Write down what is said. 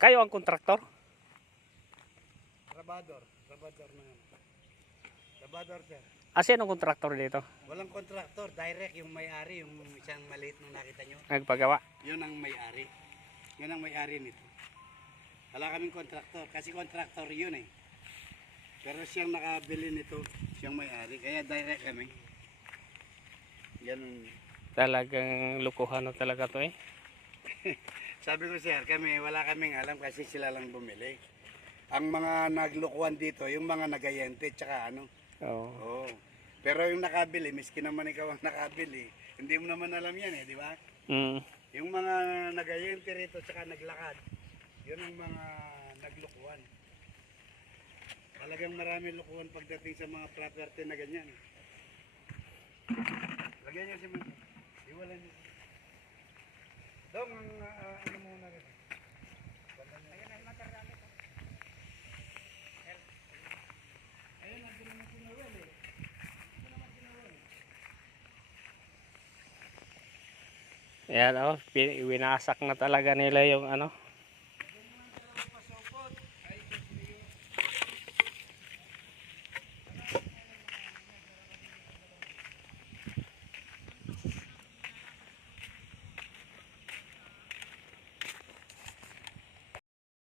Kayo ang kontraktor? Trabador na yan. Trabador, sir. Sino ang kontraktor dito? Walang kontraktor, direct yung may-ari, yung isang maliit na nakita nyo. Nagpagawa? Yun ang may-ari. Yun ang may-ari nito. Wala kaming kontraktor, kasi kontraktor yun eh. Pero siyang nakabili nito, siyang may-ari, kaya direct kami. Ganun. Talagang lukuhan na talaga to eh. Sabi ko sir, kami wala kaming alam kasi sila lang bumili. Ang mga naglukuhan dito, yung mga nagayente, tsaka ano. Oo. Oo. Pero yung nakabili, miski naman ikaw ang nakabili, hindi mo naman alam yan eh, di ba? Mm. Yung mga nagayente rito, tsaka naglakad, yun ang mga naglukuhan. Talagang marami lukuhan pagdating sa mga property na ganyan. Lagyan niyo si Mami. Iwalan niyo. Dong, ang ano muna rin. Ayan ang material ito. Ayun, ang naman sinawal eh. Ito naman sinawal. Yan oh, winasak na talaga nila yung ano,